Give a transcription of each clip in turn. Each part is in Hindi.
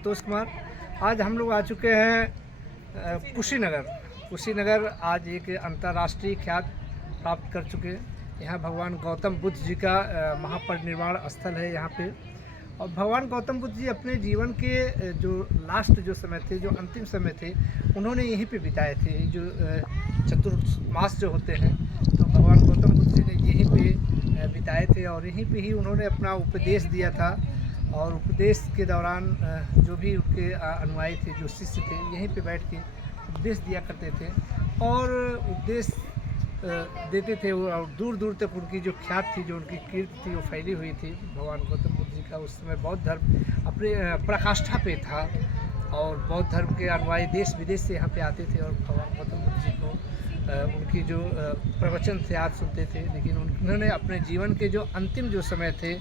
संतोष कुमार। आज हम लोग आ चुके हैं कुशीनगर। आज एक अंतर्राष्ट्रीय ख्यात प्राप्त कर चुके हैं। यहाँ भगवान गौतम बुद्ध जी का महापरिनिर्वाण स्थल है यहाँ पे। और भगवान गौतम बुद्ध जी अपने जीवन के जो लास्ट जो समय थे, जो अंतिम समय थे, उन्होंने यहीं पे बिताए थे। जो चतुर्मास जो होते हैं, तो भगवान गौतम बुद्ध जी ने यहीं पे बिताए थे और यहीं पे ही उन्होंने अपना उपदेश दिया था। और उपदेश के दौरान जो भी उनके अनुयायी थे, जो शिष्य थे, यहीं पे बैठ के उपदेश दिया करते थे और उपदेश देते थे। और दूर दूर तक उनकी जो ख्यात थी, जो उनकी कीर्ति थी, वो फैली हुई थी। भगवान गौतम बुद्ध जी का उस समय बौद्ध धर्म अपने पराकाष्ठा पे था और बौद्ध धर्म के अनुयायी देश विदेश से यहाँ पे आते थे और भगवान गौतम बुद्ध जी को उनकी जो प्रवचन थे आज सुनते थे। लेकिन उन्होंने अपने जीवन के जो अंतिम जो समय थे,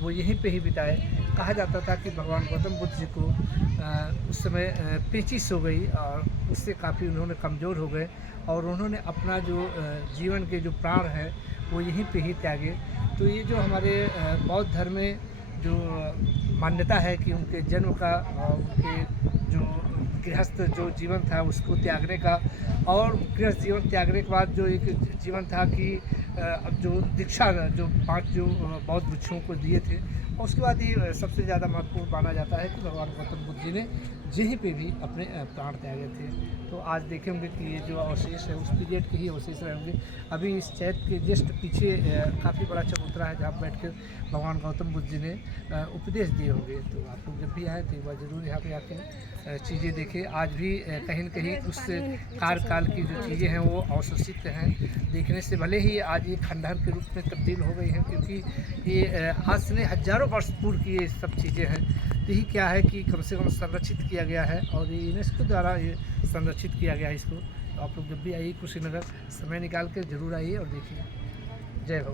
वो यहीं पे ही बिताए। कहा जाता था कि भगवान गौतम बुद्ध जी को उस समय पेचिश हो गई और उससे काफ़ी उन्होंने कमज़ोर हो गए और उन्होंने अपना जो जीवन के जो प्राण है, वो यहीं पे ही त्यागे। तो ये जो हमारे बौद्ध धर्म में जो मान्यता है कि उनके जन्म का और उनके जो गृहस्थ जो जीवन था उसको त्यागने का, और गृहस्थ जीवन त्यागने के बाद जो एक जीवन था कि अब जो दीक्षा जो 5 जो बौद्ध भिक्षुओं को दिए थे, और उसके बाद ये सबसे ज़्यादा महत्वपूर्ण माना जाता है कि भगवान गौतम बुद्ध जी ने यहीं पे भी अपने प्राण त्यागे थे। तो आज देखे होंगे कि ये जो अवशेष है उस पीरियड के ही अवशेष रहेंगे। अभी इस चैत के जस्ट पीछे काफ़ी बड़ा चबूतरा है जहाँ बैठ कर भगवान गौतम बुद्ध जी ने उपदेश दिए होंगे। तो आप लोग जब भी आए तो एक बार ज़रूर यहाँ पे आके चीज़ें देखें। आज भी कहीं न कहीं उस कार्यकाल की जो चीज़ें हैं वो अवशोषित हैं। देखने से भले ही आज ये खंडहर के रूप में तब्दील हो गई हैं, क्योंकि ये आज से हज़ारों वर्ष पूर्व की ये सब चीज़ें हैं। तो यही क्या है कि कम से कम संरक्षित किया गया है और ये यूनेस्को द्वारा ये संरक्षित किया गया है इसको। तो आप लोग जब भी आइए कुशीनगर, समय निकाल कर ज़रूर आइए और देखिए। जय भगवान।